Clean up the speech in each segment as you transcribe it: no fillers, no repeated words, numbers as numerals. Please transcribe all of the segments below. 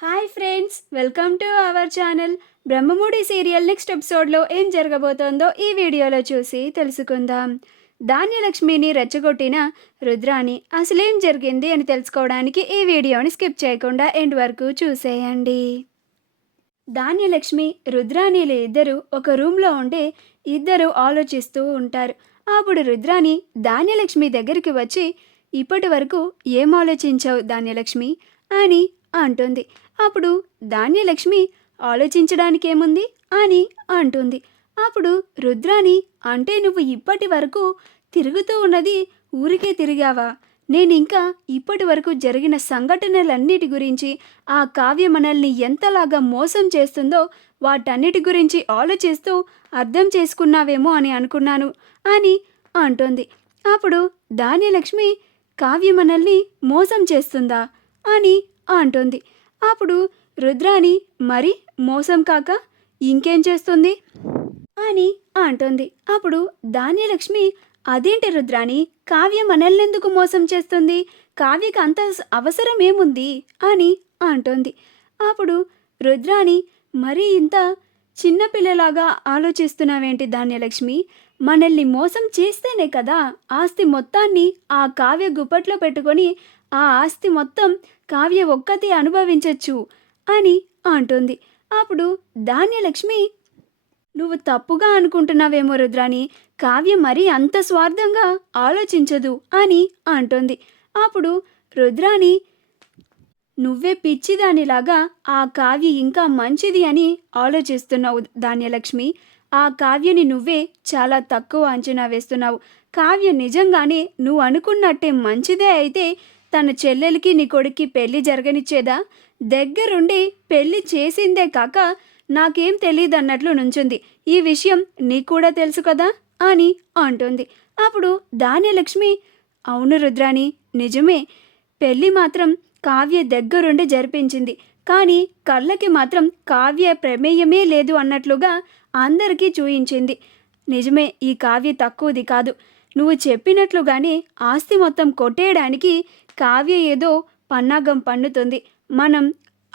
Hi friends, welcome to our channel. Brahmamudi serial next ఎపిసోడ్లో ఏం జరగబోతోందో ఈ వీడియోలో చూసి తెలుసుకుందాం. ధాన్యలక్ష్మిని రెచ్చగొట్టిన రుద్రాని అసలేం జరిగింది అని తెలుసుకోవడానికి ఈ వీడియోని స్కిప్ చేయకుండా ఎండ్ వరకు చూసేయండి. ధాన్యలక్ష్మి రుద్రాణిలు ఇద్దరు ఒక రూమ్లో ఉంటే ఇద్దరు ఆలోచిస్తూ ఉంటారు. అప్పుడు రుద్రాణి ధాన్యలక్ష్మి దగ్గరికి వచ్చి, ఇప్పటి వరకు ఏం ఆలోచించావు ధాన్యలక్ష్మి అని అంటుంది. అప్పుడు ధాన్యలక్ష్మి ఆలోచించడానికేముంది అని అంటుంది. అప్పుడు రుద్రాణి, అంటే నువ్వు ఇప్పటి వరకు తిరుగుతూ ఉన్నది ఊరికే తిరిగావా? నేనింకా ఇప్పటి వరకు జరిగిన సంఘటనలన్నిటి గురించి, ఆ కావ్య మనల్ని ఎంతలాగా మోసం చేస్తుందో వాటన్నిటి గురించి ఆలోచిస్తూ అర్థం చేసుకున్నావేమో అని అనుకున్నాను అని అంటుంది. అప్పుడు ధాన్యలక్ష్మి, కావ్య మనల్ని మోసం చేస్తుందా అని అంటుంది. అప్పుడు రుద్రాణి, మరి మోసం కాక ఇంకేం చేస్తుంది అని అంటుంది. అప్పుడు ధాన్యలక్ష్మి, అదేంటి రుద్రాణి, కావ్య మనల్నెందుకు మోసం చేస్తుంది? కావ్యకి అంత అవసరం ఏముంది అని అంటుంది. అప్పుడు రుద్రాణి, మరీ ఇంత చిన్నపిల్లలాగా ఆలోచిస్తున్నావేంటి ధాన్యలక్ష్మి? మనల్ని మోసం చేస్తేనే కదా ఆస్తి మొత్తాన్ని ఆ కావ్య గుప్పట్లో పెట్టుకొని ఆ ఆస్తి మొత్తం కావ్య ఒక్కతే అనుభవించచ్చు అని అంటుంది. అప్పుడు ధాన్యలక్ష్మి, నువ్వు తప్పుగా అనుకుంటున్నావేమో రుద్రాణి, కావ్య మరీ అంత స్వార్థంగా ఆలోచించదు అని అంటుంది. అప్పుడు రుద్రాణి, నువ్వే పిచ్చిదానిలాగా ఆ కావ్య ఇంకా మంచిది అని ఆలోచిస్తున్నావు ధాన్యలక్ష్మి. ఆ కావ్యని నువ్వే చాలా తక్కువ అంచనా వేస్తున్నావు. కావ్య నిజంగానే నువ్వు అనుకున్నట్టే మంచిదే అయితే తన చెల్లెలికి నీ కొడుక్కి పెళ్లి జరగనిచ్చేదా? దగ్గరుండి పెళ్లి చేసిందే కాక నాకేం తెలియదన్నట్లు నుంచుంది. ఈ విషయం నీకు కూడా తెలుసు కదా అని అంటుంది. అప్పుడు ధాన్యలక్ష్మి, అవును రుద్రాణి, నిజమే, పెళ్ళి మాత్రం కావ్య దగ్గరుండి జరిపించింది. కానీ కళ్ళకి మాత్రం కావ్య ప్రమేయమే లేదు అన్నట్లుగా అందరికీ చూయించింది. నిజమే, ఈ కావ్య తక్కువది కాదు. నువ్వు చెప్పినట్లుగానే ఆస్తి మొత్తం కొట్టేయడానికి కావ్య ఏదో పన్నాగం పన్నుతుంది. మనం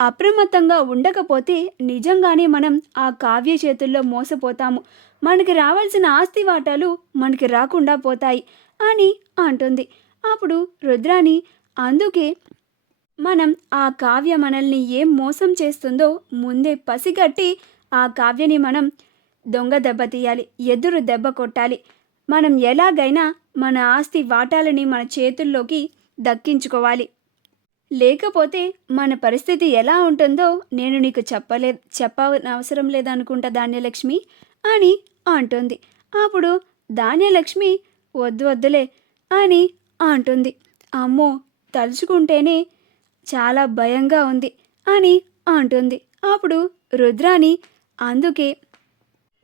అప్రమత్తంగా ఉండకపోతే నిజంగానే మనం ఆ కావ్య చేతుల్లో మోసపోతాము. మనకి రావాల్సిన ఆస్తి వాటాలు మనకి రాకుండా పోతాయి అని అంటుంది. అప్పుడు రుద్రాణి, అందుకే మనం ఆ కావ్య మనల్ని ఏం మోసం చేస్తుందో ముందే పసిగట్టి ఆ కావ్యని మనం దొంగ దెబ్బ తీయాలి, ఎదురు దెబ్బ కొట్టాలి. మనం ఎలాగైనా మన ఆస్తి వాటాలని మన చేతుల్లోకి దక్కించుకోవాలి. లేకపోతే మన పరిస్థితి ఎలా ఉంటుందో నేను నీకు చెప్పనవసరం లేదనుకుంటా ధాన్యలక్ష్మి అని అంటుంది. అప్పుడు ధాన్యలక్ష్మి, వద్దు వద్దులే అని అంటుంది. అమ్మో, తలుచుకుంటేనే చాలా భయంగా ఉంది అని అంటుంది. అప్పుడు రుద్రాణి, అందుకే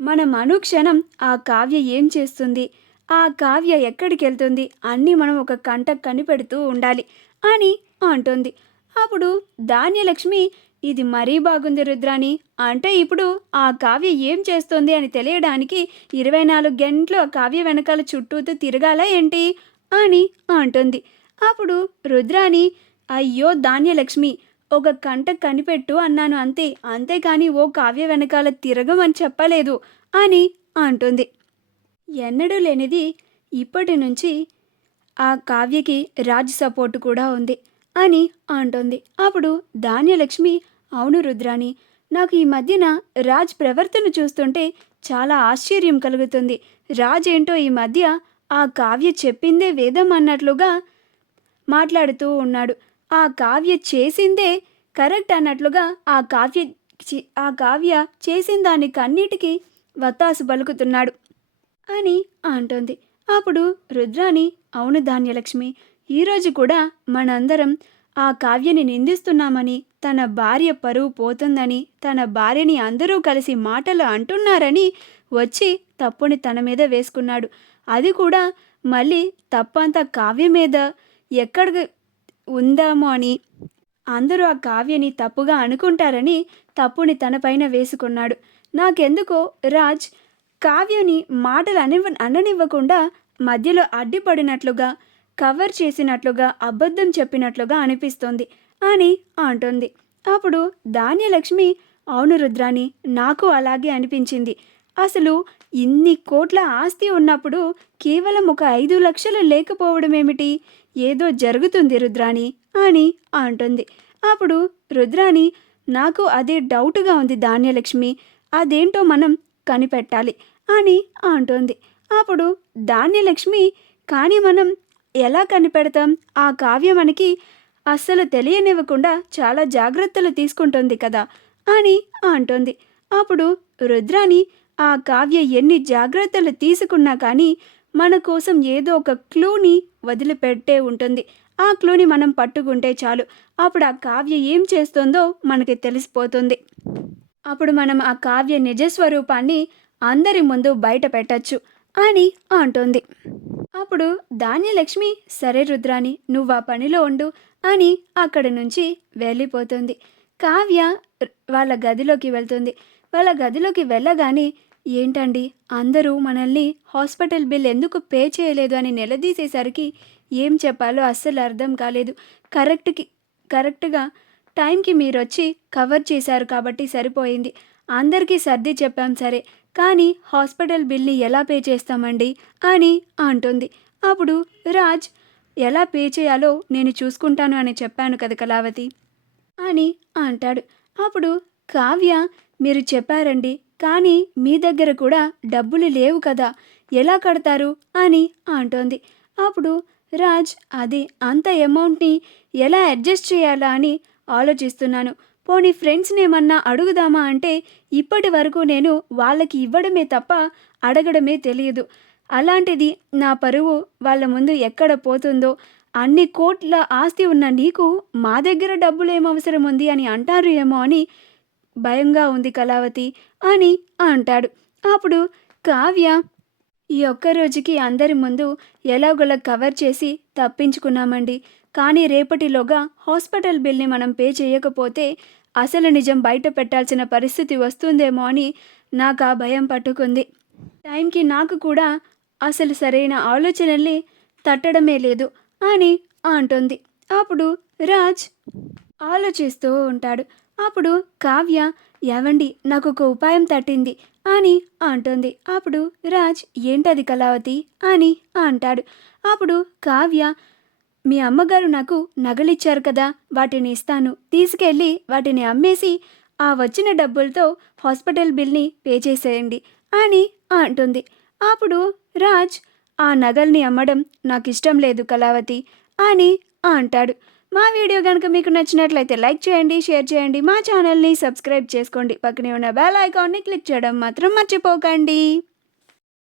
మనం అనుక్షణం ఆ కావ్య ఏం చేస్తుంది, ఆ కావ్య ఎక్కడికి వెళ్తుంది అన్నీ మనం ఒక కంట కనిపెడుతూ ఉండాలి అని అంటుంది. అప్పుడు ధాన్యలక్ష్మి, ఇది మరీ బాగుంది రుద్రాణి, అంటే ఇప్పుడు ఆ కావ్య ఏం చేస్తుంది అని తెలియడానికి 24 గంటలు ఆ కావ్య వెనకాల చుట్టూతో తిరగాల ఏంటి అని అంటుంది. అప్పుడు రుద్రాణి, అయ్యో ధాన్యలక్ష్మి, ఒక కంట కనిపెట్టు అన్నాను అంతే, అంతేకాని ఓ కావ్య వెనకాల తిరగమని చెప్పలేదు అని అంటుంది. ఎన్నడూ లేనిది ఇప్పటి నుంచి ఆ కావ్యకి రాజ్ సపోర్టు కూడా ఉంది అని అంటుంది. అప్పుడు ధాన్యలక్ష్మి, అవును రుద్రాణి, నాకు ఈ మధ్యన రాజ్ ప్రవర్తన చూస్తుంటే చాలా ఆశ్చర్యం కలుగుతుంది. రాజ్ ఏంటో ఈ మధ్య ఆ కావ్య చెప్పిందే వేదం అన్నట్లుగా మాట్లాడుతూ ఉన్నాడు. ఆ కావ్య చేసిందే కరెక్ట్ అన్నట్లుగా ఆ కావ్య చేసిన దానికన్నిటికీ వత్తాసు పలుకుతున్నాడు అని అంటుంది. అప్పుడు రుద్రాణి, అవును ధాన్యలక్ష్మి, ఈరోజు కూడా మనందరం ఆ కావ్యని నిందిస్తున్నామని, తన భార్య పరువు పోతుందని, తన భార్యని అందరూ కలిసి మాటలు అంటున్నారని వచ్చి తప్పుని తన మీద వేసుకున్నాడు. అది కూడా మళ్ళీ తప్పంతా కావ్య మీద ఎక్కడ ఉందామో అని, అందరూ ఆ కావ్యని తప్పుగా అనుకుంటారని తప్పుని తనపైన వేసుకున్నాడు. నాకెందుకో రాజ్ కావ్యని మాటలు అననివ్వకుండా మధ్యలో అడ్డుపడినట్లుగా, కవర్ చేసినట్లుగా, అబద్ధం చెప్పినట్లుగా అనిపిస్తోంది అని అంటుంది. అప్పుడు ధాన్యలక్ష్మి, అవును రుద్రాని, నాకు అలాగే అనిపించింది. అసలు ఇన్ని కోట్ల ఆస్తి ఉన్నప్పుడు కేవలం ఒక 5 లక్షలు లేకపోవడమేమిటి? ఏదో జరుగుతుంది రుద్రాని అని అంటుంది. అప్పుడు రుద్రాని, నాకు అదే డౌట్గా ఉంది ధాన్యలక్ష్మి, అదేంటో మనం కనిపెట్టాలి అని అంటుంది. అప్పుడు ధాన్యలక్ష్మి, కానీ మనం ఎలా కనిపెడతాం? ఆ కావ్య మనకి అస్సలు తెలియనివ్వకుండా చాలా జాగ్రత్తలు తీసుకుంటుంది కదా అని అంటుంది. అప్పుడు రుద్రాని, ఆ కావ్య ఎన్ని జాగ్రత్తలు తీసుకున్నా కానీ మన కోసం ఏదో ఒక క్లూని వదిలిపెట్టే ఉంటుంది. ఆ క్లూని మనం పట్టుకుంటే చాలు, అప్పుడు ఆ కావ్య ఏం చేస్తుందో మనకి తెలిసిపోతుంది. అప్పుడు మనం ఆ కావ్య నిజస్వరూపాన్ని అందరి ముందు బయట పెట్టచ్చు అని అంటుంది. అప్పుడు ధాన్యలక్ష్మి, సరే రుద్రాని, నువ్వు ఆ పనిలో ఉండు అని అక్కడి నుంచి వెళ్ళిపోతుంది. కావ్య వాళ్ళ గదిలోకి వెళ్తుంది. వాళ్ళ గదిలోకి వెళ్ళగానే, ఏంటండి అందరూ మనల్ని హాస్పిటల్ బిల్ ఎందుకు పే చేయలేదు అని నిలదీసేసరికి ఏం చెప్పాలో అస్సలు అర్థం కాలేదు. కరెక్ట్గా టైంకి మీరొచ్చి కవర్ చేశారు కాబట్టి సరిపోయింది. అందరికీ సర్ది చెప్పాం సరే, కానీ హాస్పిటల్ బిల్ని ఎలా పే చేస్తామండి అని అంటుంది. అప్పుడు రాజ్, ఎలా పే చేయాలో నేను చూసుకుంటాను అని చెప్పాను కదా కళావతి అని అంటాడు. అప్పుడు కావ్య, మీరు చెప్పారండి, కానీ మీ దగ్గర కూడా డబ్బులు లేవు కదా, ఎలా కడతారు అని అంటోంది. అప్పుడు రాజ్, అది అంత అమౌంట్ని ఎలా అడ్జస్ట్ చేయాలా అని ఆలోచిస్తున్నాను. పోనీ ఫ్రెండ్స్ని ఏమన్నా అడుగుదామా అంటే ఇప్పటి వరకు నేను వాళ్ళకి ఇవ్వడమే తప్ప అడగడమే తెలియదు. అలాంటిది నా పరువు వాళ్ళ ముందు ఎక్కడ పోతుందో, అన్ని కోట్ల ఆస్తి ఉన్న నీకు మా దగ్గర డబ్బులు ఏమవసరం ఉంది అని అంటారు ఏమో అని భయంగా ఉంది కళావతి అని అంటాడు. అప్పుడు కావ్య, ఈ ఒక్క రోజుకి అందరి ముందు ఎలాగోలా కవర్ చేసి తప్పించుకున్నామండి, కానీ రేపటిలోగా హాస్పిటల్ బిల్ని మనం పే చేయకపోతే అసలు నిజం బయట పెట్టాల్సిన పరిస్థితి వస్తుందేమో అని నాకు ఆ భయం పట్టుకుంది. టైంకి నాకు కూడా అసలు సరైన ఆలోచనల్ని తట్టడమే లేదు అని అంటుంది. అప్పుడు రాజ్ ఆలోచిస్తూ ఉంటాడు. అప్పుడు కావ్య, ఏవండి, నాకు ఒక ఉపాయం తట్టింది అని అంటుంది. అప్పుడు రాజ్, ఏంటది కళావతి అని అంటాడు. అప్పుడు కావ్య, మీ అమ్మగారు నాకు నగలిచ్చారు కదా, వాటిని ఇస్తాను, తీసుకెళ్ళి వాటిని అమ్మేసి ఆ వచ్చిన డబ్బులతో హాస్పిటల్ బిల్ని పే చేసేయండి అని అంటుంది. అప్పుడు రాజ్, ఆ నగల్ని అమ్మడం నాకు ఇష్టం లేదు కళావతి అని అంటాడు. మా వీడియో కనుక మీకు నచ్చినట్లయితే లైక్ చేయండి, షేర్ చేయండి, మా ఛానల్ని సబ్స్క్రైబ్ చేసుకోండి, పక్కనే ఉన్న బెల్ ఐకాన్ని క్లిక్ చేయడం మాత్రం మర్చిపోకండి.